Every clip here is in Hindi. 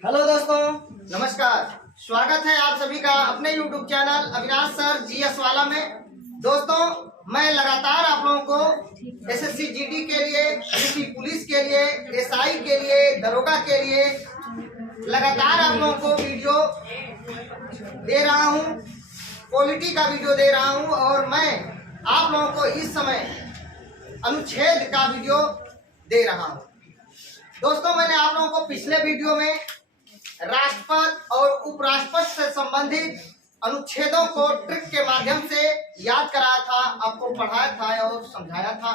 हेलो दोस्तों, नमस्कार। स्वागत है आप सभी का अपने YouTube channel Avinash sir GS वाला में। दोस्तों, मैं लगातार आप लोगों को SSC GD के लिए, यूपी पुलिस के लिए, SI के लिए, दरोगा के लिए लगातार आप लोगों को वीडियो दे रहा हूं, क्वालिटी का वीडियो दे रहा हूं। और मैं आप लोगों को इस समय अनुच्छेद का वीडियो दे रहा हूं। दोस्तों, मैंने आप लोगों को पिछले वीडियो में राष्ट्रपति और उपराष्ट्रपति से संबंधित अनुच्छेदों को ट्रिक के माध्यम से याद कराया था, आपको पढ़ाया था और समझाया था।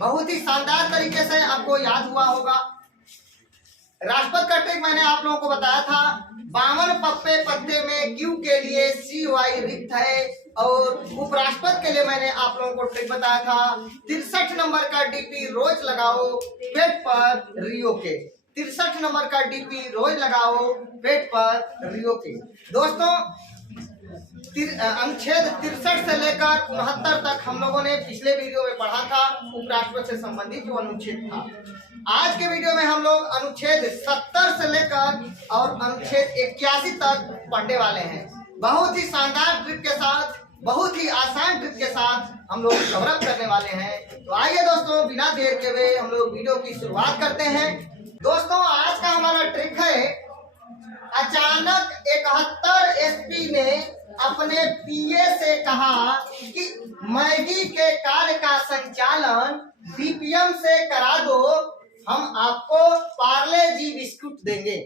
बहुत ही शानदार तरीके से आपको याद हुआ होगा। राष्ट्रपति का ट्रिक मैंने आप लोगों को बताया था, 52 पप्पे पत्ते में क्यू के लिए CY रिक्त है। और उपराष्ट्रपति के लिए मैंने आप लोगों को ट्रिक बताया था, 63 नंबर का DP रोज लगाओ पेट पर रियो के। 63 नंबर का DP रोज लगाओ पेट पर रियो के। दोस्तों, अनुच्छेद 63 से लेकर 69 तक हम लोगों ने पिछले वीडियो में पढ़ा था, उपराष्ट्रपति से संबंधित जो अनुच्छेद था। आज के वीडियो में हम लोग अनुच्छेद 70 से लेकर और अनुच्छेद 81 तक पढ़ने वाले हैं। बहुत ही शानदार ट्रिक के साथ, बहुत ही आसान ट्रिक के साथ हम लोग कवरअप करने वाले हैं। तो आइए दोस्तों, बिना देर के हुए हम लोग वीडियो की शुरुआत करते हैं। दोस्तों, आज का हमारा ट्रिक है, अचानक 71 SP ने अपने PA से कहा कि मैगी के कार्य का संचालन DPM से करा दो, हम आपको पार्ले जी बिस्कुट देंगे।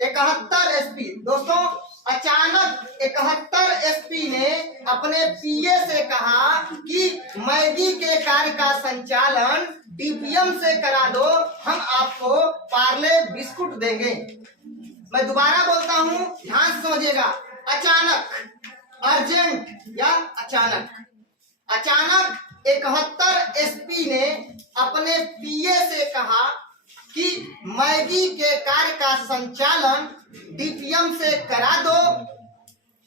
71 SP दोस्तों, अचानक 71 SP ने अपने PA से कहा कि मैगी के कार्य का संचालन DPM से करा दो, हम आपको पार्ले बिस्कुट देंगे। मैं दोबारा बोलता हूं, ध्यान से समझिएगा। अचानक, अर्जेंट या अचानक। अचानक 71 SP ने अपने PA से कहा कि मैगी के कार्य का संचालन DPM से करा दो।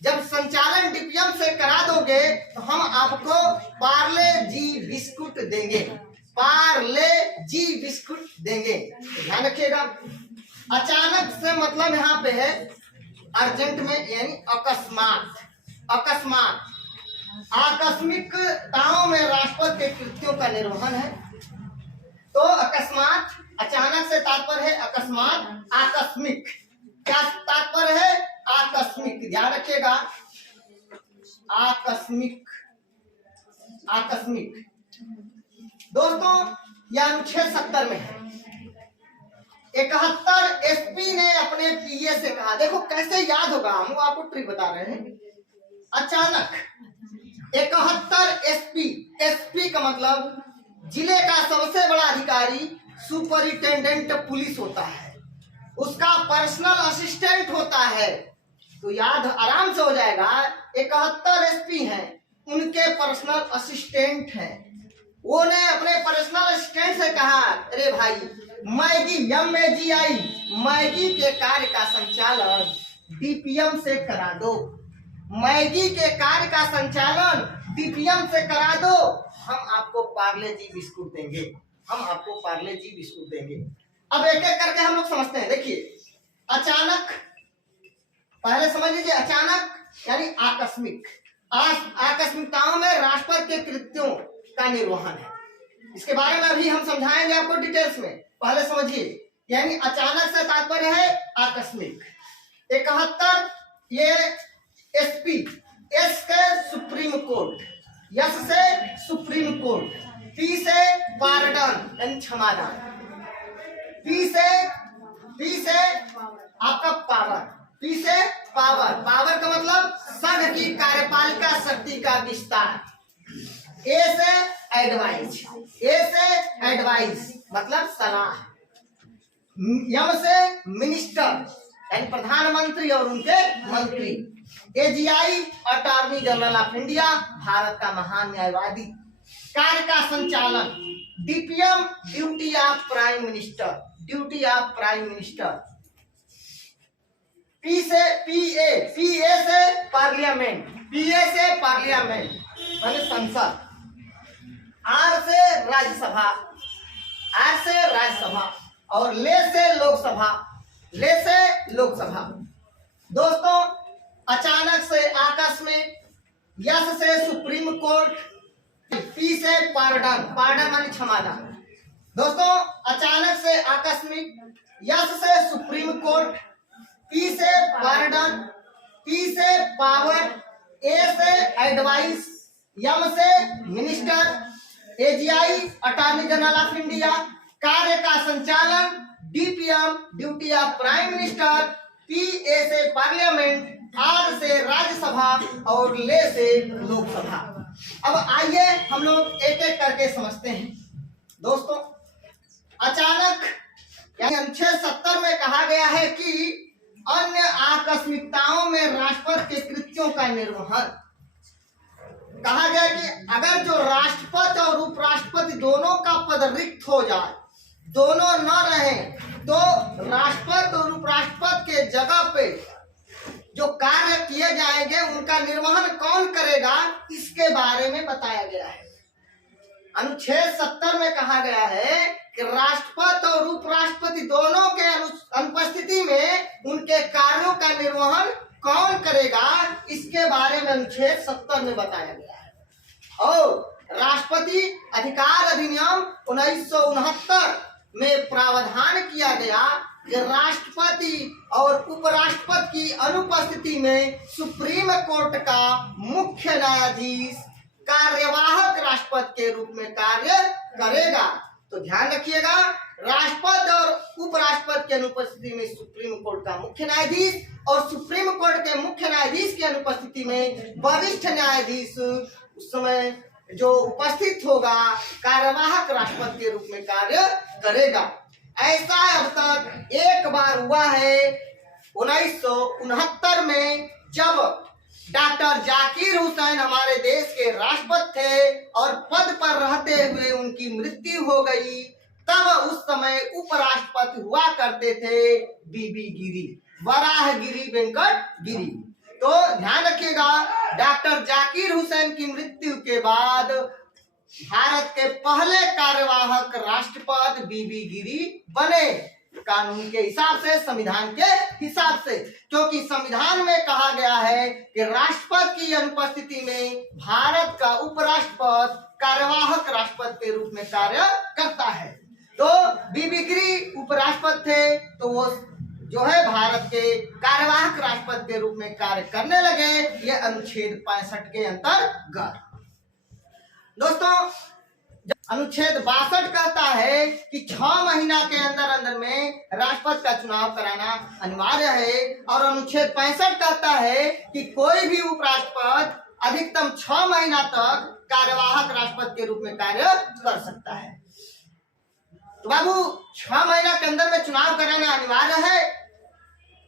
जब संचालन DPM से करा दोगे तो हम आपको पार्ले जी बिस्कुट देंगे, पार्ले जी बिस्कुट देंगे। ध्यान रखिएगा, अचानक से मतलब यहाँ पे है अर्जेंट में, यानी अकस्मात। अकस्मात, आकस्मिकताओं में राष्ट्रपति के कृत्यों का निर्वहन है। तो अकस्मात, अचानक से तात्पर्य है अकस्मात, आकस्मिक क्या तात्पर्य है? आकस्मिक। ध्यान रखिएगा, आकस्मिक, आकस्मिक। दोस्तों, यह अनुच्छेद 70 में है। 71 SP ने अपने PA से कहा, देखो कैसे याद होगा, हम आपको ट्रिक बता रहे हैं। अचानक 71 SP का मतलब जिले का सबसे बड़ा अधिकारी सुपरिटेंडेंट पुलिस होता है, उसका पर्सनल असिस्टेंट होता है। तो याद आराम से हो जाएगा। 71 SP हैं, उनके पर्सनल असिस्टेंट हैं। वो ने अपने पर्सनल असिस्टेंट से कहा, अरे भाई मैगी, MAGI, मैगी के कार्य का संचालन DPM से करा दो। मैगी के कार्य का संचालन DPM से करा दो, हम आपको पार्ले जी बिस्कुट देंगे, हम आपको पार्ले जी बिस्कुट देंगे। अब एक एक करके हम लोग समझते हैं। देखिए, अचानक, पहले समझ लीजिए, अचानक यानी आकस्मिक। आकस्मिकताओं में राष्ट्रपति के कृत्यों का निर्वहन है। इसके बारे में अभी हम समझाएंगे आपको डिटेल्स में, पहले समझिए। यानी अचानक से तात्पर्य है आकस्मिक। 71 ये SP, S के सुप्रीम कोर्ट, S से सुप्रीम कोर्ट, P से पार्डन यानी क्षमादान, P से आपका पावर, P से पावर, पावर का मतलब संघ की कार्यपालिका शक्ति का विस्तार। A से एडवाइस, A से एडवाइस मतलब सलाह। M से मिनिस्टर यानी प्रधानमंत्री और उनके मंत्री। AGI attorney general of India, Bharat का महान न्यायवादी। कार्य का संचालन DPM, duty of prime minister, duty of prime minister. PA से पार्लियामेंट, PA से पार्लियामेंट माने संसद। R से राज्यसभा, R से राज्यसभा और ले से लोकसभा। ले से लोकसभा। दोस्तों, अचानक से आकस्मिक, यस से सुप्रीम कोर्ट, पी से पार्डन, पार्डन मानी क्षमादान। दोस्तों, अचानक से आकस्मिक, यस से सुप्रीम कोर्ट, पी से पार्डन, पी से पावर, ए से एडवाइस, एम से minister, AGI attorney general of India, कार्य का संचालन DPM duty of prime minister, PA से पार्लियामेंट, आर से राज्यसभा और ले से लोकसभा। अब आइए हम लोग एक एक करके समझते हैं। दोस्तों, अचानक यानी अनुच्छेद 70 में कहा गया है कि अन्य आकस्मिकताओं में राष्ट्रपति के कृत्यों का निर्वहन। कहा गया कि अगर जो राष्ट्रपति और उपराष्ट्रपति दोनों का पद रिक्त हो जाए, दोनों न रहे, तो राष्ट्रपति और उपराष्ट्रपति के जगह पे जो कार्य किए जाएंगे उनका निर्वहन कौन करेगा, इसके बारे में बताया गया है। अनुच्छेद 70 में कहा गया है कि राष्ट्रपति और उपराष्ट्रपति दोनों के अनुपस्थिति में उनके कार्यों का निर्वहन कौन करेगा, इसके बारे में अनुच्छेद 70 में बताया गया है। और राष्ट्रपति अधिकार अधिनियम 1969 में प्रावधान किया गया कि राष्ट्रपति और उपराष्ट्रपति की अनुपस्थिति में सुप्रीम कोर्ट का मुख्य न्यायाधीश कार्यवाहक राष्ट्रपति के रूप में कार्य करेगा। तो ध्यान रखिएगा, राष्ट्रपति और उपराष्ट्रपति की अनुपस्थिति में सुप्रीम कोर्ट का मुख्य न्यायाधीश और सुप्रीम कोर्ट के मुख्य न्यायाधीश की अनुपस्थिति में वरिष्ठ न्यायाधीश उस समय जो उपस्थित होगा कार्यवाहक राष्ट्रपति के रूप में कार्य करेगा। ऐसा अब तक एक बार हुआ है 1969 में, जब डॉक्टर जाकिर हुसैन हमारे देश के राष्ट्रपति थे और पद पर रहते हुए उनकी मृत्यु हो गई। तब उस समय उपराष्ट्रपति हुआ करते थे बीबी गिरी, वराहगिरी वेंकट गिरी। तो ध्यान रखिएगा, डॉक्टर जाकिर हुसैन की मृत्यु के बाद भारत के पहले कार्यवाहक राष्ट्रपति बीबी गिरी बने, कानून के हिसाब से, संविधान के हिसाब से, क्योंकि संविधान में कहा गया है कि राष्ट्रपति की अनुपस्थिति में भारत का उपराष्ट्रपति कार्यवाहक राष्ट्रपति के रूप में कार्य करता है। तो बीबी गिरी उपराष्ट्रपति थे, तो वो जो है भारत के कार्यवाहक राष्ट्रपति के रूप में कार्य करने लगे। ये अनुच्छेद 65 के अंतर्गत। दोस्तों, अनुच्छेद 62 कहता है कि 6 महीना के अंदर अंदर में राष्ट्रपति का चुनाव कराना अनिवार्य है, और अनुच्छेद 65 कहता है कि कोई भी उपराष्ट्रपति अधिकतम 6 महीना तक कार्यवाहक राष्ट्रपति के रूप में कार्य कर सकता है। तो बाबू, 6 महीना के अंदर में चुनाव कराना अनिवार्य है।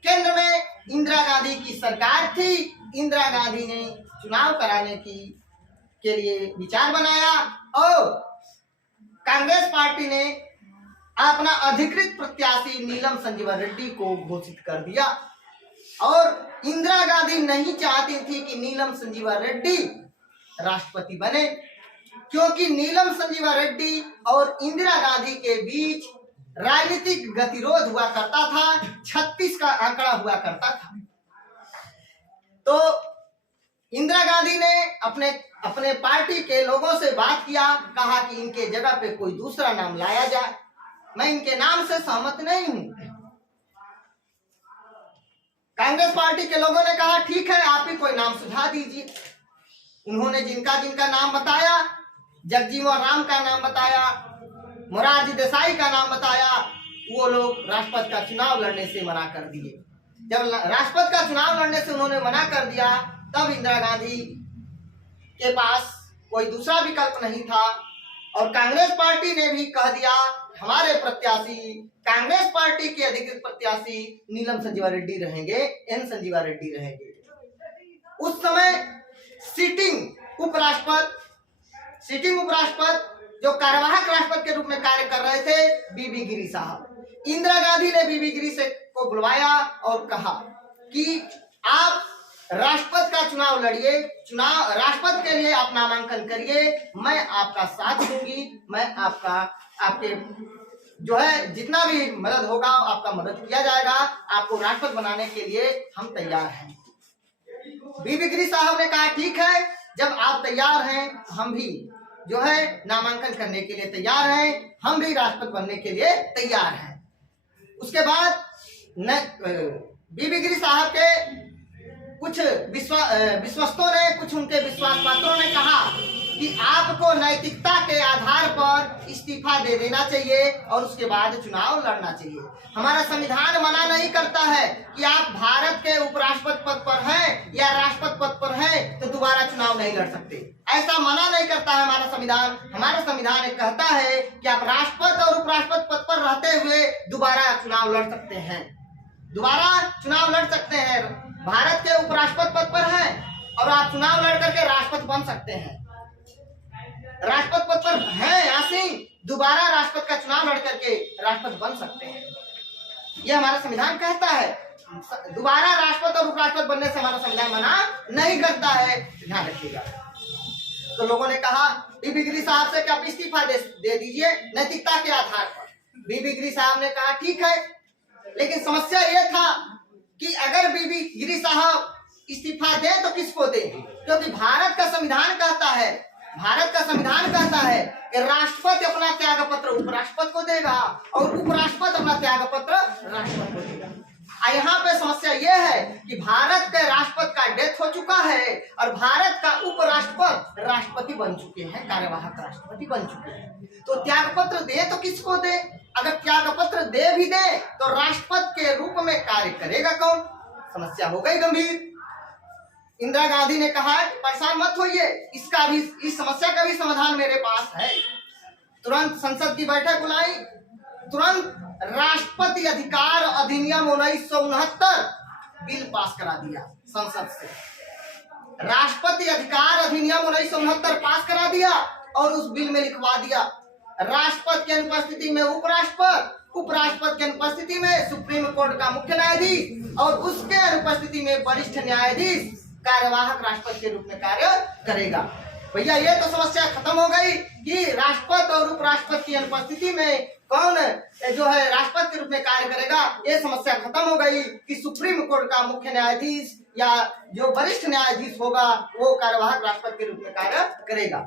केंद्र में इंदिरा गांधी की सरकार थी, इंदिरा गांधी ने चुनाव कराने के लिए विचार बनाया और कांग्रेस पार्टी ने अपना अधिकृत प्रत्याशी नीलम संजीवा रेड्डी को घोषित कर दिया। और इंदिरा गांधी नहीं चाहती थी कि नीलम संजीवा रेड्डी राष्ट्रपति बने, क्योंकि नीलम संजीवा रेड्डी और इंदिरा गांधी के बीच राजनीतिक गतिरोध हुआ करता था, 36 का आंकड़ा हुआ करता था। तो इंदिरा गांधी ने अपने पार्टी के लोगों से बात किया, कहा कि इनके जगह पे कोई दूसरा नाम लाया जाए, मैं इनके नाम से सहमत नहीं हूं। कांग्रेस पार्टी के लोगों ने कहा ठीक है, आप ही कोई नाम सुझा दीजिए। उन्होंने जिनका जिनका नाम बताया, जगजीवन राम का नाम बताया, मोरारजी देसाई का नाम बताया, वो लोग राष्ट्रपति का चुनाव लड़ने से मना कर दिए। जब राष्ट्रपति का चुनाव लड़ने से उन्होंने मना कर दिया, तब इंदिरा गांधी के पास कोई दूसरा विकल्प नहीं था और कांग्रेस पार्टी ने भी कह दिया हमारे प्रत्याशी, कांग्रेस पार्टी के अधिकृत प्रत्याशी नीलम संजीवा रेड्डी रहेंगे, एन संजीवा रेड्डी रहेंगे। उस समय सिटिंग उपराष्ट्रपति जो कार्यवाहक राष्ट्रपति के रूप में कार्य कर रहे थे, बीबी गिरी साहब। इंदिरा गांधी ने बीबी गिरी से को बुलवाया और कहा कि आप राष्ट्रपति का चुनाव लड़िए, राष्ट्रपति के लिए आप नामांकन करिए, मैं आपका साथ दूंगी, मैं आपके जो है जितना भी मदद होगा आपका मदद किया जाएगा, आपको राष्ट्रपति बनाने के लिए हम तैयार हैं। बीबी गिरी साहब ने कहा ठीक है, जब आप तैयार हैं हम भी जो है नामांकन करने के लिए तैयार हैं, हम भी राष्ट्रपति बनने के लिए तैयार हैं। उसके बाद बीबी गिरी साहब के कुछ विश्वस्तों ने, कुछ उनके विश्वास पात्रों ने कहा कि आपको नैतिकता के आधार पर इस्तीफा दे देना चाहिए और उसके बाद चुनाव लड़ना चाहिए। हमारा संविधान मना नहीं करता है कि आप भारत के उपराष्ट्रपति पद पर हैं या राष्ट्रपति पद पर हैं तो दोबारा चुनाव नहीं लड़ सकते, ऐसा मना नहीं करता है हमारा संविधान। हमारा संविधान कहता है कि आप राष्ट्रपति और उपराष्ट्रपति पद पर रहते हुए दोबारा चुनाव लड़ सकते हैं, दोबारा चुनाव लड़ सकते हैं। भारत के उपराष्ट्रपति पद पर हैं और आप चुनाव लड़ करके राष्ट्रपति बन सकते हैं, राष्ट्रपति पद पर हैं आसीन, दोबारा राष्ट्रपति का चुनाव लड़ करके राष्ट्रपति बन सकते हैं। यह हमारा संविधान कहता है। दोबारा राष्ट्रपति और उपराष्ट्रपति बनने से हमारा संविधान मना नहीं करता है, ध्यान रखिएगा। तो लोगों ने कहा बीबी गिरी साहब से कि आप इस्तीफा दे दीजिए नैतिकता के आधार पर। बीबी गिरी साहब ने कहा ठीक है, लेकिन समस्या यह था कि अगर बीबी गिरी साहब इस्तीफा दें तो किसको दें, क्योंकि भारत का संविधान कहता है, भारत का संविधान कहता है कि राष्ट्रपति अपना त्याग पत्र उपराष्ट्रपति को देगा और उपराष्ट्रपति अपना त्याग पत्र राष्ट्रपति को देगा। यहाँ पे समस्या यह है कि भारत के राष्ट्रपति का डेथ हो चुका है और भारत का उपराष्ट्रपति राष्ट्रपति बन चुके हैं, कार्यवाहक राष्ट्रपति बन चुके हैं। तो त्याग पत्र दे तो किसको दे? अगर त्याग पत्र दे भी दे तो राष्ट्रपति के रूप में कार्य करेगा कौन? समस्या हो गई गंभीर। इंदिरा गांधी ने कहा परेशान मत होइए, इसका भी, इस समस्या का भी समाधान मेरे पास है। तुरंत संसद की बैठक बुलाई, तुरंत राष्ट्रपति अधिकार अधिनियम 1969 बिल पास करा दिया संसद से। राष्ट्रपति अधिकार अधिनियम 1969 पास करा दिया और उस बिल में लिखवा दिया राष्ट्रपति की अनुपस्थिति में उपराष्ट्रपति, उपराष्ट्रपति की अनुपस्थिति में सुप्रीम कोर्ट का मुख्य न्यायाधीश और उसके अनुपस्थिति में वरिष्ठ न्यायाधीश कार्यवाहक राष्ट्रपति के रूप में कार्य करेगा। भैया ये तो समस्या खत्म हो गई कि राष्ट्रपति और उपराष्ट्रपति की अनुपस्थिति में कौन जो है राष्ट्रपति के रूप में कार्य करेगा। ये समस्या खत्म हो गई कि सुप्रीम कोर्ट का मुख्य न्यायाधीश या जो वरिष्ठ न्यायाधीश होगा वो कार्यवाहक राष्ट्रपति के रूप में कार्य करेगा।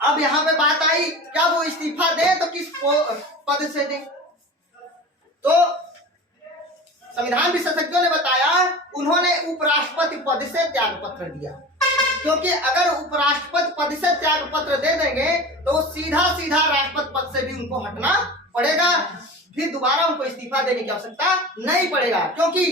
अब यहाँ पे बात आई क्या वो इस्तीफा दे तो किस पद से दे? तो संविधान विशेषज्ञों ने बताया उन्होंने उपराष्ट्रपति पद से त्याग पत्र दिया, क्योंकि अगर उपराष्ट्रपति पद से त्याग पत्र दे देंगे तो सीधा सीधा राष्ट्रपति पद से भी उनको हटना पड़ेगा, फिर दोबारा उनको इस्तीफा देने की आवश्यकता नहीं पड़ेगा, क्योंकि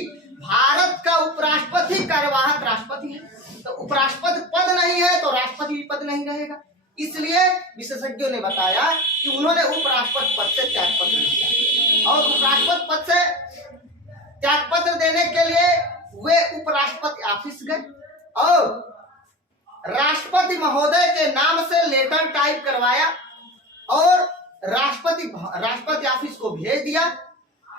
भारत का उपराष्ट्रपति कार्यवाहक राष्ट्रपति है। तो उपराष्ट्रपति पद नहीं है तो राष्ट्रपति भी पद नहीं रहेगा। इसलिए विशेषज्ञों ने बताया कि उन्होंने उपराष्ट्रपति पद से त्याग पत्र दिया और उपराष्ट्रपति पद से त्याग पत्र देने के लिए वे उपराष्ट्रपति ऑफिस गए और राष्ट्रपति महोदय के नाम से लेटर टाइप करवाया और राष्ट्रपति ऑफिस को भेज दिया,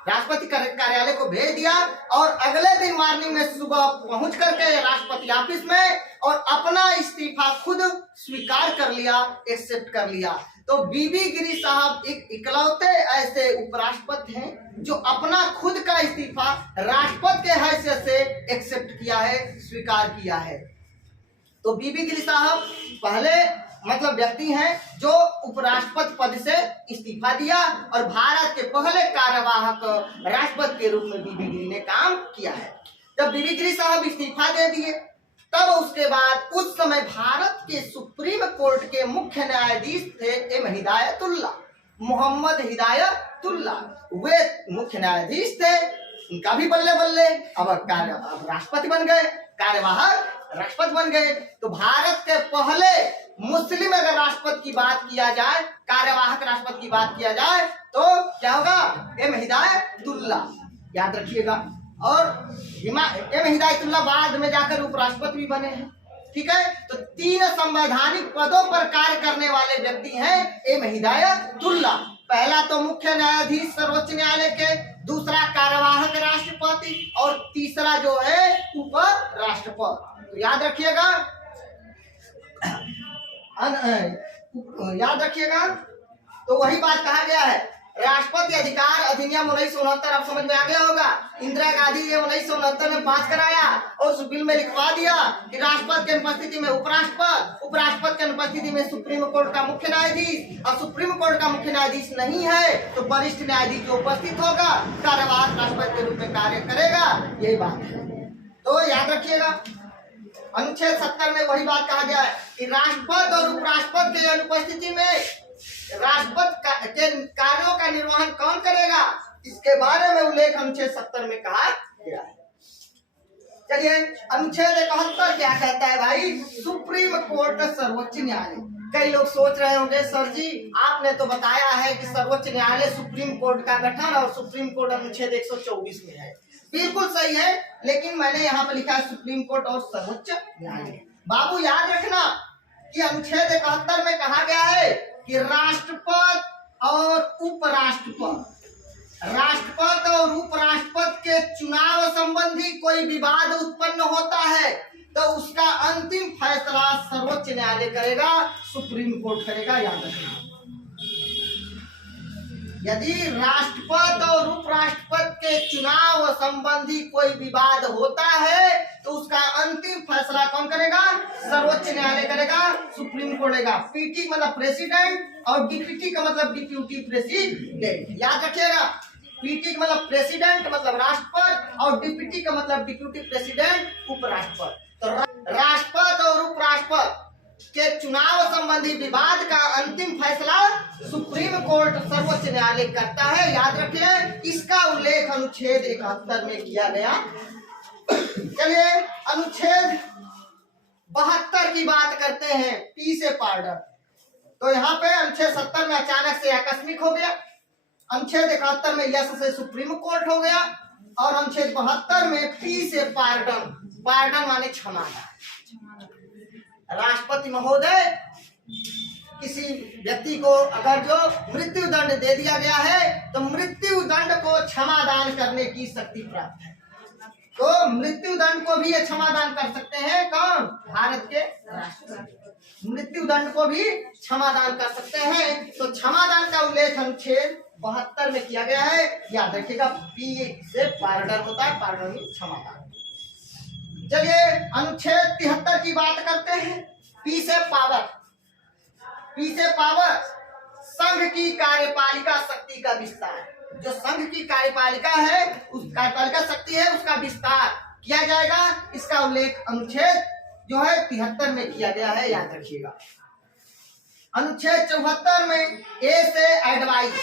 राष्ट्रपति कार्यालय को भेज दिया और अगले दिन मॉर्निंग में सुबह पहुंच करके राष्ट्रपति ऑफिस में और अपना इस्तीफा खुद स्वीकार कर लिया, एक्सेप्ट कर लिया। तो बीबी गिरी साहब एक इकलौते ऐसे उपराष्ट्रपति हैं जो अपना खुद का इस्तीफा राष्ट्रपति के हैसियत से एक्सेप्ट किया है, स्वीकार किया है। तो बीबी गिरी साहब पहले मतलब व्यक्ति हैं जो उपराष्ट्रपति पद से इस्तीफा दिया और भारत के पहले कार्यवाहक राष्ट्रपति के रूप में बीबी गिरी ने काम किया है। जब बीबी गिरी साहब इस्तीफा दे दिए तब उसके बाद उस समय भारत के सुप्रीम कोर्ट के मुख्य न्यायाधीश थे एम हिदायतुल्लाह, मोहम्मद हिदायतुल्लाह, वे मुख्य न्यायाधीश थे। उनका भी बल्ले बल्ले अब राष्ट्रपति बन गए, कार्यवाहक राष्ट्रपति बन गए। तो भारत के पहले मुस्लिम अगर राष्ट्रपति की बात किया जाए, कार्यवाहक राष्ट्रपति की बात किया जाए तो क्या होगा? एम हिदायतुल्लाह, याद रखिएगा। और एम हिदायतुल्लाह बाद में जाकर उपराष्ट्रपति भी बने हैं, ठीक है। तो 3 संवैधानिक पदों पर कार्य करने वाले व्यक्ति हैं एम हिदायतुल्लाह। पहला तो मुख्य न्यायाधीश सर्वोच्च न्यायालय के, दूसरा कार्यवाहक राष्ट्रपति और तीसरा जो है उपराष्ट्रपति। तो याद रखिएगा, याद रखिएगा। तो वही बात कहा गया है राष्ट्रपति अधिकार अधिनियम 1969 आप समझ में आ गया होगा। इंदिरा गांधी ने 1969 में पास कराया और उस बिल में लिखवा दिया कि राष्ट्रपति की अनुपस्थिति में उपराष्ट्रपति, उपराष्ट्रपति की अनुपस्थिति में सुप्रीम कोर्ट का मुख्य न्यायाधीश, और सुप्रीम कोर्ट का मुख्य न्यायाधीश नहीं है तो वरिष्ठ न्यायाधीश जो उपस्थित होगा कार्यवाहक राष्ट्रपति के रूप में कार्य करेगा। यही बात है, तो याद रखिएगा। अनुच्छेद 70 में वही बात कहा गया है कि राष्ट्रपति और उपराष्ट्रपति की अनुपस्थिति में राष्ट्रपति के कार्यों का निर्वहन कौन करेगा, इसके बारे में उल्लेख अनुच्छेद 70 में कहा गया है। चलिए अनुच्छेद 71 क्या कहता है भाई? सुप्रीम कोर्ट सर्वोच्च न्यायालय। कई लोग सोच रहे होंगे सर जी आपने तो बताया है कि सर्वोच्च न्यायालय सुप्रीम कोर्ट का गठन और सुप्रीम कोर्ट अनुच्छेद 124 में है। बिल्कुल सही है, लेकिन मैंने यहाँ पर लिखा है सुप्रीम कोर्ट और सर्वोच्च न्यायालय। बाबू याद रखना कि अनुच्छेद 71 में कहा गया है कि राष्ट्रपति और उपराष्ट्रपति के चुनाव संबंधी कोई विवाद उत्पन्न होता है तो उसका अंतिम फैसला सर्वोच्च न्यायालय करेगा, सुप्रीम कोर्ट करेगा। याद रखना, यदि राष्ट्रपति और उपराष्ट्रपति के चुनाव संबंधी कोई विवाद होता है तो उसका अंतिम फैसला कौन करेगा? सर्वोच्च न्यायालय करेगा, सुप्रीम कोर्ट करेगा। पीटी मतलब प्रेसिडेंट और डीपीटी का मतलब डिप्यूटी प्रेसिडेंट। याद रखिएगा, पीटी का मतलब प्रेसिडेंट मतलब राष्ट्रपति और डीपीटी का मतलब डिप्यूटी प्रेसिडेंट उपराष्ट्रपति। तो राष्ट्रपति और उपराष्ट्रपति के चुनाव संबंधी विवाद का अंतिम फैसला सुप्रीम कोर्ट सर्वोच्च न्यायालय करता है। याद रखिए, इसका उल्लेख अनुच्छेद 71 में किया गया। चलिए अनुच्छेद 72 की बात करते हैं, पी से पार्डन। तो यहाँ पे अनुच्छेद 70 में अचानक से आकस्मिक हो गया, अनुच्छेद 71 में यस से सुप्रीम कोर्ट हो गया और अनुच्छेद 72 में पी से पार्डन। पार्डन माने क्षमा। राष्ट्रपति महोदय किसी व्यक्ति को अगर जो मृत्यु दंड दे दिया गया है तो मृत्यु दंड को क्षमादान करने की शक्ति प्राप्त है। तो मृत्यु दंड को भी क्षमादान कर सकते हैं कौन? भारत के राष्ट्रपति मृत्यु दंड को भी क्षमादान कर सकते हैं। तो क्षमादान का उल्लेख अनुच्छेद 72 में किया गया है। याद रखिएगा, पी से पार्डन होता है, पार्डन क्षमादान। चलिए अनुच्छेद 73 की बात करते हैं, पी से पावर। पी से पावर संघ की कार्यपालिका शक्ति का विस्तार। जो संघ की कार्यपालिका है, उस कार्यपालिका शक्ति है, उसका विस्तार किया जाएगा। इसका उल्लेख अनुच्छेद जो है 73 में किया गया है। याद रखिएगा, अनुच्छेद 74 में ए से एडवाइस।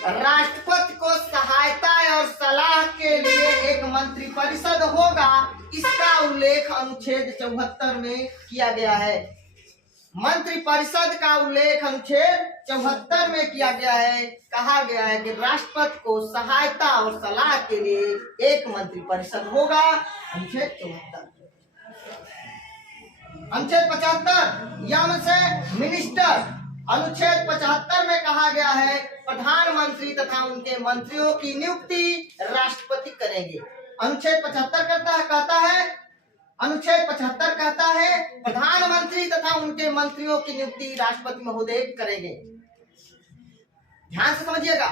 राष्ट्रपति को सहायता और सलाह के लिए एक मंत्रिपरिषद होगा, इसका उल्लेख अनुच्छेद 74 में किया गया है। मंत्रिपरिषद का उल्लेख अनुच्छेद 74 में किया गया है। कहा गया है कि राष्ट्रपति को सहायता और सलाह के लिए एक मंत्रिपरिषद होगा, अनुच्छेद 74। अनुच्छेद 75 यम से मिनिस्टर। अनुच्छेद 75 में कहा गया है प्रधानमंत्री तथा उनके मंत्रियों की नियुक्ति राष्ट्रपति करेंगे। अनुच्छेद 75 कहता है अनुच्छेद 75 कहता है प्रधानमंत्री तथा उनके मंत्रियों की नियुक्ति राष्ट्रपति महोदय करेंगे। ध्यान से समझिएगा,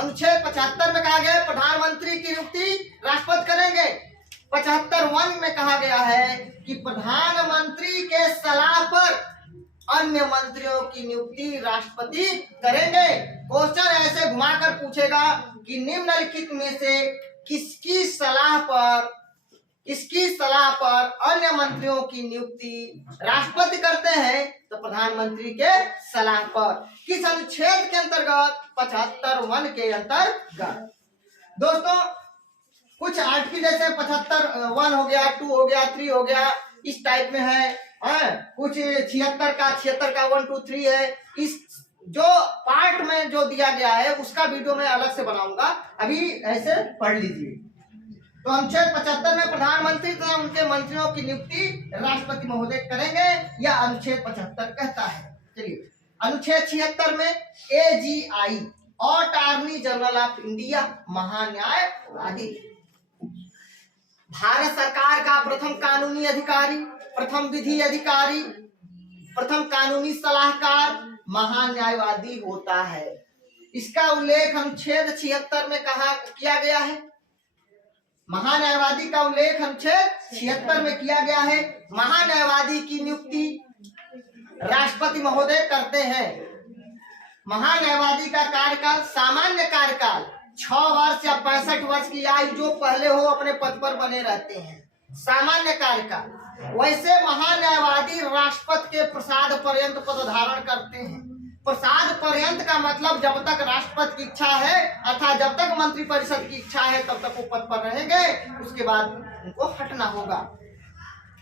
अनुच्छेद 75 में कहा गया है प्रधानमंत्री की नियुक्ति राष्ट्रपति करेंगे। 75 में कहा गया है कि प्रधानमंत्री के सलाह पर अन्य मंत्रियों की नियुक्ति राष्ट्रपति करेंगे। क्वेश्चन ऐसे घुमाकर पूछेगा कि निम्नलिखित में से किसकी सलाह पर अन्य मंत्रियों की नियुक्ति राष्ट्रपति करते हैं? तो प्रधानमंत्री के सलाह पर। किस अनुच्छेद के अंतर्गत? 75 के अंतर्गत। दोस्तों कुछ आर्टिकल जैसे 75 हो गया, 2 हो गया, 3 हो गया, इस टाइप में है। कुछ 76 का 1, 2, 3 है। इस जो पार्ट में जो दिया गया है उसका वीडियो मैं अलग से बनाऊंगा, अभी ऐसे पढ़ लीजिए। तो अनुच्छेद 75 में प्रधानमंत्री तथा उनके मंत्रियों की नियुक्ति राष्ट्रपति महोदय करेंगे, या अनुच्छेद 75 कहता है। चलिए अनुच्छेद 76 में AGI attorney general of India, महान्यायवादी, भारत सरकार का प्रथम कानूनी अधिकारी, प्रथम विधि अधिकारी, प्रथम कानूनी सलाहकार महान्यायवादी होता है। इसका उल्लेख अनुच्छेद 76 में कहा किया गया है। महान्यायवादी का उल्लेख अनुच्छेद 76 में किया गया है। महान्यायवादी की नियुक्ति राष्ट्रपति महोदय करते हैं। महान्यायवादी का कार्यकाल, सामान्य कार्यकाल 6 वर्ष या 65 वर्ष की आयु जो पहले हो अपने पद पर बने रहते हैं, सामान्य कार्यकाल। वैसे महान्यायवादी राष्ट्रपति के प्रसाद पर्यंत पद धारण करते हैं। प्रसाद पर्यंत का मतलब जब तक राष्ट्रपति की इच्छा है अर्थात जब तक मंत्रिपरिषद की इच्छा है तब तक वो पद पर रहेंगे, उसके बाद उनको हटना होगा।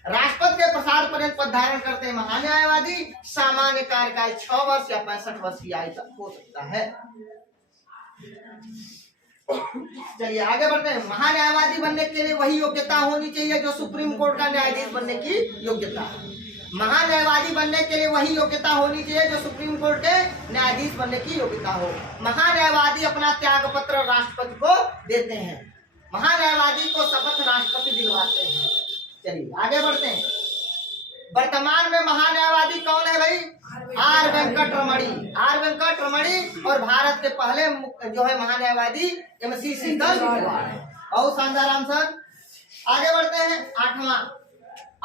राष्ट्रपति के प्रसाद पर्यंत पद धारण करते हैं महान्यायवादी। सामान्य कार्यकाल 6 वर्ष या 65 वर्ष की आयु तक हो सकता है। चलिए आगे बढ़ते हैं। महान्यायवादी बनने के लिए वही योग्यता होनी चाहिए जो सुप्रीम कोर्ट का न्यायाधीश बनने की योग्यता है। महान्यायवादी बनने के लिए वही योग्यता होनी चाहिए जो सुप्रीम कोर्ट के न्यायाधीश बनने की योग्यता हो। महान्यायवादी अपना त्याग पत्र राष्ट्रपति को देते हैं। महान्यायवादी को शपथ राष्ट्रपति दिलवाते हैं। चलिए आगे बढ़ते हैं। वर्तमान में महान्यायवादी कौन है भाई? Are Venkat Ramani. Are Venkat रमणी और भारत के पहले जो है महान्यायवादी MC शीतल और शानदार आंसर। आगे बढ़ते हैं। 8वां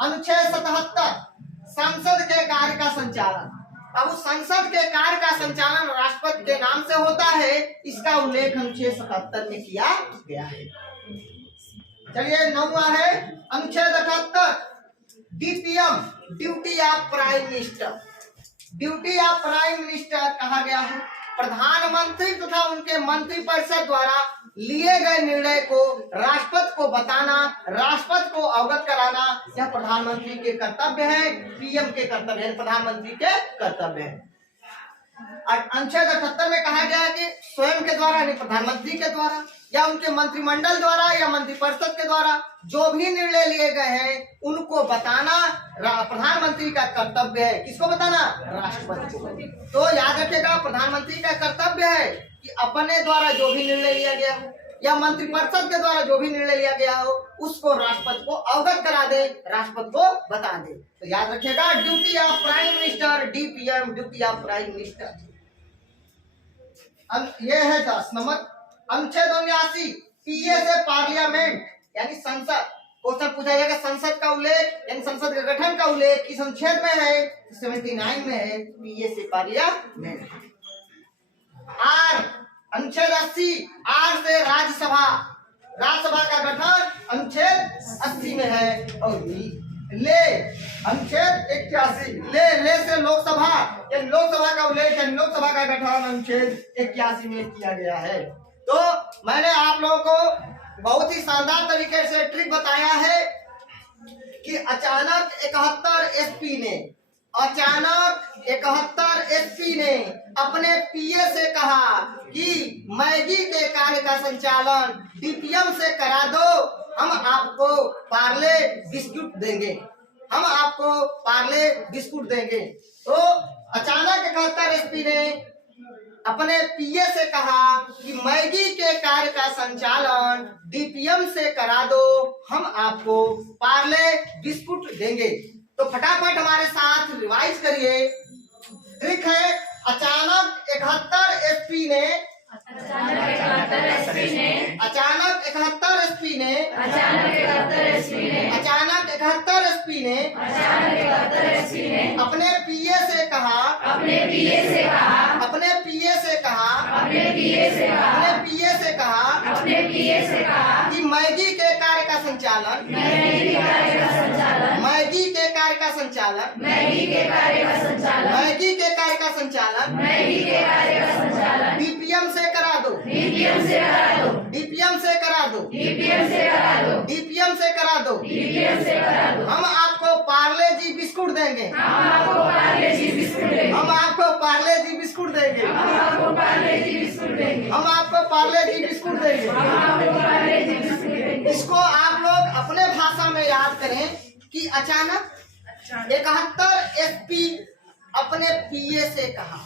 अनुच्छेद 77 संसद के कार्य का संचालन। अब उस संसद के कार्य का संचालन राष्ट्रपति के नाम से होता है। इसका उल्लेख अनुच्छेद 77 में किया गया है। चलिए 9वां है अनुच्छेद 78 DPM duty of prime minister. Duty of prime minister कहा गया है प्रधानमंत्री तथा उनके मंत्रिपरिषद द्वारा लिए गए निर्णय को राष्ट्रपति को बताना, राष्ट्रपति को अवगत कराना यह प्रधानमंत्री के कर्तव्य है। PM के कर्तव्य है, प्रधानमंत्री के कर्तव्य है। अनुच्छेद 78 में कहा गया है कि स्वयं के द्वारा यानी प्रधानमंत्री के द्वारा या उनके मंत्रिमंडल द्वारा या मंत्रिपरिषद के द्वारा जो भी निर्णय लिए गए हैं उनको बताना प्रधानमंत्री का कर्तव्य है। किसको बताना? राष्ट्रपति को। तो याद रखिएगा प्रधानमंत्री का कर्तव्य है कि अपने द्वारा जो भी निर्णय लिया गया हो या मंत्रिपरिषद के द्वारा जो भी निर्णय लिया गया हो उसको राष्ट्रपति को अवगत करा दे, राष्ट्रपति को बता दे। तो याद रखिएगा duty of prime minister DPM duty of prime minister. ये है 10 नंबर। अनुच्छेद 79 PA से पार्लियामेंट यानी संसद। क्वेश्चन पूछा जाएगा संसद का उल्लेख यानी संसद का गठन का उल्लेख किस अनुच्छेद में है? 79 में है। PA से पार्लियामेंट। R अनुच्छेद 80 R से राज्यसभा। राज्यसभा का गठन अनुच्छेद 80 में है। और ले अनुच्छेद 81 ले से लोकसभा यानी लोकसभा का उल्लेख यानी लोकसभा का गठन अनुच्छेद 81 में किया गया है। तो मैंने आप लोगों को बहुत ही शानदार तरीके से ट्रिक बताया है कि अचानक 71 SP ने अपने PA से कहा कि मैगी के कार्य का संचालन DPM से करा दो, हम आपको पार्ले बिस्कुट देंगे, हम आपको पार्ले बिस्कुट देंगे। तो अचानक 71 SP ने अपने PA से कहा कि मैगी के कार्य का संचालन DPM से करा दो, हम आपको पार्ले बिस्कुट देंगे। तो फटाफट हमारे साथ रिवाइज करिए। ट्रिक है अचानक 71 SP ने अपने PA से कहा कि मैगी के कार्य का संचालन DPM से करा दो। हम आपको पार्ले जी बिस्कुट देंगे। इसको आप लोग अपने भाषा में याद करें कि अचानक 71 SP अपने PA से कहा।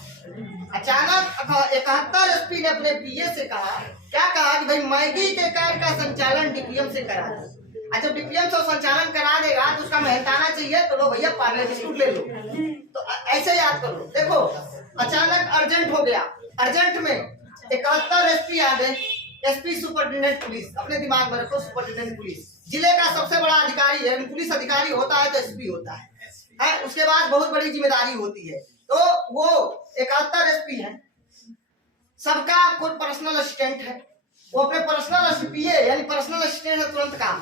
अचानक 71 SP ने अपने PA से कहा, क्या कहा कि भाई मैगी के कार्य का संचालन DPM से करा दो। अच्छा DPM से संचालन करा देगा तो उसका मेहनताना चाहिए, तो लो भैया पार्ले बिस्कुट ले लो। तो ऐसे याद करो। देखो अचानक अर्जेंट हो गया, अर्जेंट में 71 एसपी आ गए। एसपी सुपरिटेंडेंट पुलिस, अपने दिमाग में रखो, सुपरिटेंडेंट पुलिस जिले का सबसे बड़ा अधिकारी है। पुलिस अधिकारी होता है तो एसपी होता है। उसके बाद बहुत बड़ी जिम्मेदारी होती है। तो वो 71 एसपी है, सबका कोई पर्सनल असिस्टेंट है। वो अपने पर्सनल पीए यानी पर्सनल असिस्टेंट है, तुरंत काम।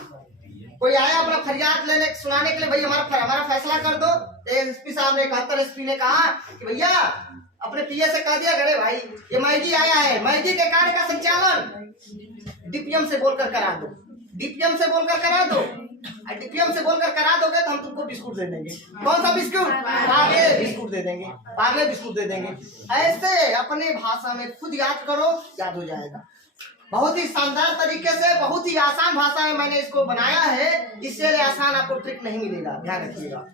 कोई आया अपना फरियाद लेने सुनाने के लिए, भाई हमारा फैसला कर दो। एसपी साहब ने 71 एसपी ने कहा कि भैया अपने पीए से कह दिया करे भाई ये मैगी आया है, मैगी के कार्य का संचालन डीपीएम से बोलकर करा दो। डीपीएम से बोलकर करा दो। डीपीएम से बोलकर करा दोगे तो हम तुमको बिस्कुट दे देंगे। कौन सा बिस्कुट? पार्ले बिस्कुट दे देंगे, पार्ले बिस्कुट दे देंगे। ऐसे अपने भाषा में खुद याद करो, याद हो जाएगा। बहुत ही शानदार तरीके से, बहुत ही आसान भाषा में मैंने इसको बनाया है। इससे आसान आपको ट्रिक नहीं मिलेगा, ध्यान रखिएगा।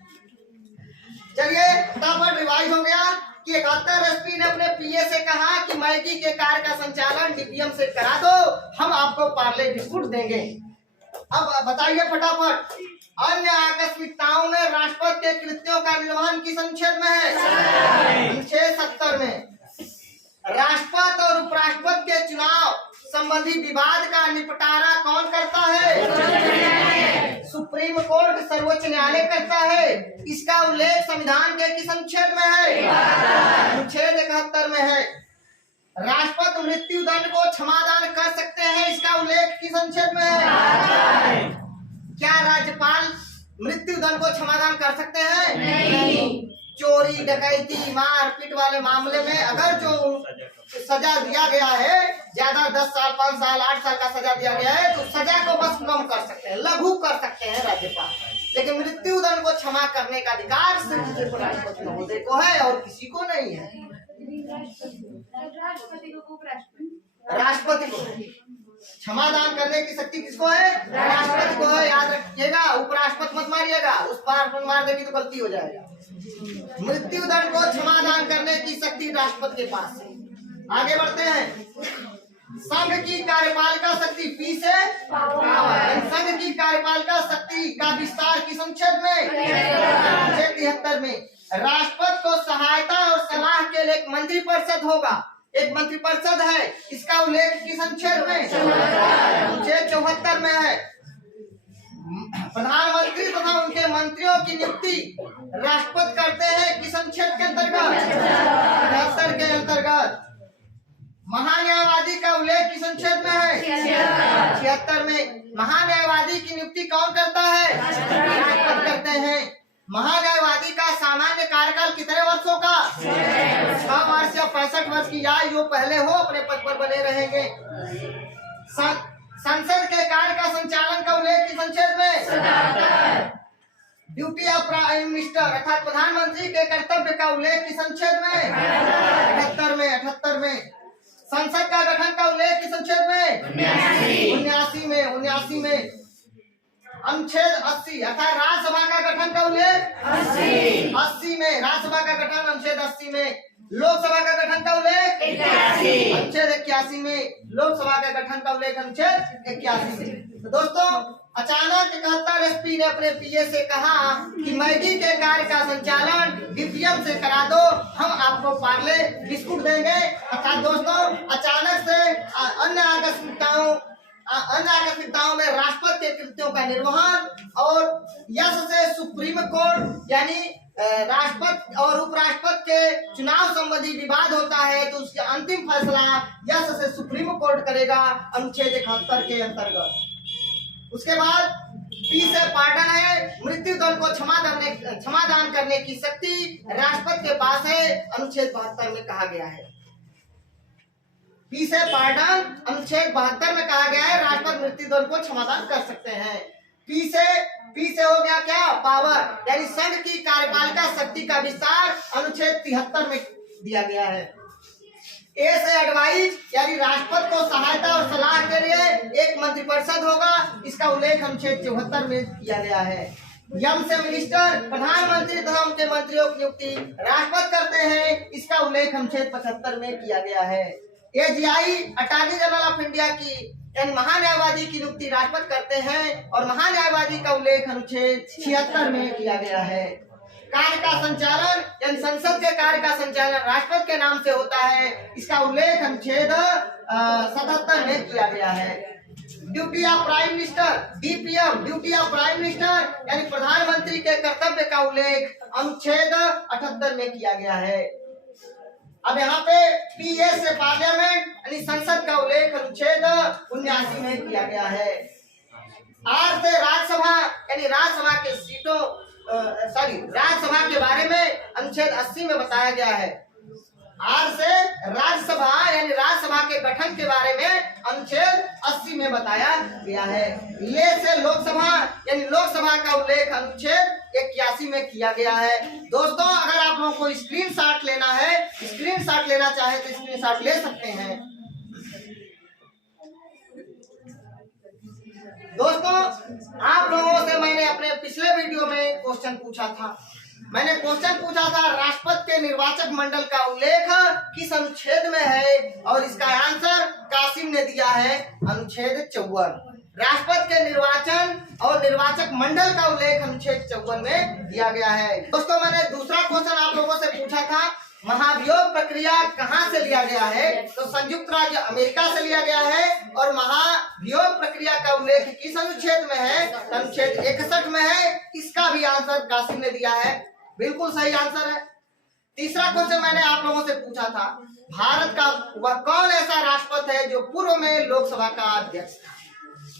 चलिए फटाफट रिवाइज हो गया कि 71 एसपी ने अपने पीए से कहा कि मैगी के कार्य का संचालन डीपीएम से करा दो, हम आपको पार्ले बिस्कुट देंगे। अब बताइए फटाफट, अन्य आकस्मिकताओं में राष्ट्रपति के कृत्यों का निर्वहन किस अनुच्छेद में है? अनुच्छेद 70 में। राष्ट्रपति और उपराष्ट्रपति के चुनाव संबंधी विवाद का निपटारा कौन करता है? सुप्रीम कोर्ट, सर्वोच्च न्यायालय करता है। इसका उल्लेख संविधान के किस अनुच्छेद में है? अनुच्छेद 71 में है। राष्ट्रपति मृत्यु दंड को क्षमादान कर सकते हैं, इसका उल्लेख किस अनुच्छेद में है? क्या राज्यपाल मृत्यु दंड को क्षमादान कर सकते हैं? नहीं। चोरी, डकैती, मारपीट वाले मामले में अगर जो सजा दिया गया है, ज्यादा 10 साल, 5 साल, 8 साल का सजा दिया गया है, तो सजा को बस कम कर सकते हैं, लघु कर सकते हैं राज्यपाल। लेकिन मृत्यु दंड को क्षमा करने का अधिकार सिर्फ राष्ट्रपति महोदय को है और किसी को नहीं है। राष्ट्रपति को क्षमादान करने की शक्ति किसको है? राष्ट्रपति को है, याद रखिएगा। उपराष्ट्रपति मत मारिएगा, उस पर मार देगी तो गलती हो जाएगा। मृत्यु दंड को क्षमादान करने की शक्ति राष्ट्रपति के पास है। आगे बढ़ते हैं। संघ की कार्यपालिका शक्ति, पी से पावर। संघ की कार्यपालिका शक्ति का विस्तार किस अनुच्छेद में? अनुच्छेद 73 में। राष्ट्रपति को सहायता और सलाह के लिए एक मंत्रिपरिषद होगा, एक मंत्रिपरिषद है, इसका उल्लेख किस अनुच्छेद में? अनुच्छेद 74 में है। प्रधानमंत्री तथा उनके मंत्रियों की नियुक्ति राष्ट्रपति करते हैं किस अनुच्छेद के अंतर्गत? 73 के अंतर्गत। महान्यायवादी का उल्लेख किस अनुच्छेद में है? 76 में। महान्यायवादी की नियुक्ति कौन करता है? राष्ट्रपति करते हैं। महान्यायवादी का सामान्य कार्यकाल कितने वर्षों का? 6 वर्ष या 65 वर्ष की आयु जो पहले हो अपने पद पर बने रहेंगे। संसद के कार्य का संचालन का उल्लेख किस अनुच्छेद में? ड्यूटी ऑफ प्राइम मिनिस्टर अर्थात प्रधानमंत्री के कर्तव्य का उल्लेख किस अनुच्छेद में? 78 में। 78 में। संसद का गठन का उल्लेख किस अनुच्छेद में? 79 में। अनुच्छेद 80 अर्थात राज्यसभा का गठन का उल्लेख 80 में। राज्यसभा का गठन अनुच्छेद 80 में। लोकसभा का गठन का उल्लेख 81 अनुच्छेद 81 में। लोकसभा का गठन का उल्लेख अनुच्छेद 81 में। तो दोस्तों अचानक 71 एसपी ने अपने पीए से कहा कि मैगी के कार्य का संचालन डीपीएम से करा दो, हम आपको पार्ले बिस्कुट देंगे। अर्थात दोस्तों अचानक से अन्य आकस्मिकताओं में राष्ट्रपति के कृत्यों का निर्वहन और यश से सुप्रीम कोर्ट यानी राष्ट्रपति और उपराष्ट्रपति के चुनाव संबंधी विवाद होता है तो उसका अंतिम फैसला यश से सुप्रीम कोर्ट करेगा अनुच्छेद 71 के अंतर्गत। उसके बाद पी से पार्डन है, मृत्यु दंड को क्षमादान करने की शक्ति राष्ट्रपति के पास है, अनुच्छेद 72 में कहा गया है। पी से पार्डन अनुच्छेद 72 में कहा गया है राष्ट्रपति मृत्यु दंड को क्षमादान कर सकते हैं। पी से हो गया क्या? पावर यानी संघ की कार्यपालिका शक्ति का विस्तार अनुच्छेद 73 में दिया गया है। ए से एडवाइज यानी राष्ट्रपति को सहायता और सलाह के लिए एक मंत्रिपरिषद होगा, इसका उल्लेख अनुच्छेद 74 में किया गया है। यम से मिनिस्टर प्रधानमंत्री तथा उनके मंत्रियों की नियुक्ति राष्ट्रपति करते हैं, इसका उल्लेख अनुच्छेद 75 में किया गया है। AGI attorney general of India की यानी महान्यायवादी की नियुक्ति राष्ट्रपति करते हैं और महान्यायवादी का उल्लेख अनुच्छेद 76 में किया गया है। कार्य का संचालन यानी संसद के कार्य का संचालन राष्ट्रपति के नाम से होता है। इसका उल्लेख अनुच्छेद 77 में किया गया है। Duty of prime minister, DPM, duty of prime minister यानी प्रधानमंत्री के कर्तव्य का उल्लेख अनुच्छेद 78 में किया गया है। अब यहाँ पे पीएस से पार्लियामेंट यानी संसद का उल्लेख अनुच्छेद 79 में किया गया है। आर से राज्यसभा यानी राज्यसभा के सीटों राज्यसभा के बारे में अनुच्छेद 80 में बताया गया है। आर से राज्यसभा यानी राज्यसभा के गठन के बारे में अनुच्छेद 80 में बताया गया है। ले से लोकसभा यानी लोकसभा का उल्लेख अनुच्छेद 81 में किया गया है। दोस्तों अगर आप लोगों को स्क्रीनशॉट लेना है, स्क्रीनशॉट लेना चाहे तो स्क्रीनशॉट ले सकते हैं। दोस्तों आप लोगों से मैंने अपने पिछले वीडियो में क्वेश्चन पूछा था। मैंने क्वेश्चन पूछा था राष्ट्रपति के निर्वाचक मंडल का उल्लेख किस अनुच्छेद में है, और इसका आंसर कासिम ने दिया है अनुच्छेद 54। राष्ट्रपति के निर्वाचन और निर्वाचक मंडल का उल्लेख अनुच्छेद 54 में दिया गया है। दोस्तों मैंने दूसरा क्वेश्चन आप लोगों से पूछा था महाभियोग प्रक्रिया कहाँ से लिया गया है, तो संयुक्त राज्य अमेरिका से लिया गया है। और महाभियोग प्रक्रिया का उल्लेख किस अनुच्छेद में है, अनुच्छेद 61 में है। इसका भी आंसर कासिम ने दिया है, बिल्कुल सही आंसर है। तीसरा क्वेश्चन मैंने आप लोगों से पूछा था भारत का वह कौन ऐसा राष्ट्रपति है जो पूर्व में लोकसभा का अध्यक्ष था।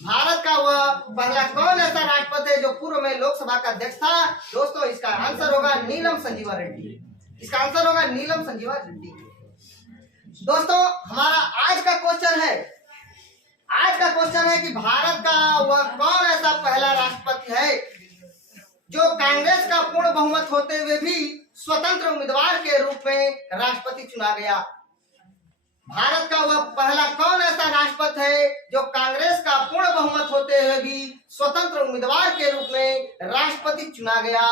भारत का वह पहला कौन ऐसा राष्ट्रपति है जो पूर्व में लोकसभा का अध्यक्ष था। दोस्तों इसका आंसर होगा नीलम संजीवा रेड्डी। इसका आंसर होगा नीलम संजीवा रेड्डी। दोस्तों हमारा आज का क्वेश्चन है कि भारत का वह कौन ऐसा पहला राष्ट्रपति है जो कांग्रेस का पूर्ण बहुमत होते हुए भी स्वतंत्र उम्मीदवार के रूप में राष्ट्रपति चुना गया। भारत का वह पहला कौन ऐसा राष्ट्रपति है जो कांग्रेस का पूर्ण बहुमत होते हुए भी स्वतंत्र उम्मीदवार के रूप में राष्ट्रपति चुना गया।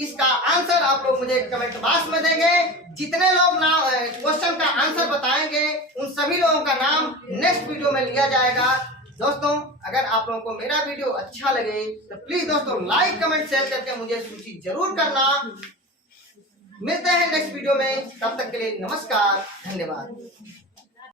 इसका आंसर आप लोग मुझे कमेंट बॉक्स में देंगे। जितने लोग नाम क्वेश्चन का आंसर बताएंगे उन सभी लोगों का नाम नेक्स्ट वीडियो में लिया जाएगा। दोस्तों अगर आप लोगों को मेरा वीडियो अच्छा लगे तो प्लीज दोस्तों लाइक कमेंट शेयर करके मुझे सूचित जरूर करना। मिलते हैं नेक्स्ट वीडियो में, तब तक के लिए नमस्कार, धन्यवाद।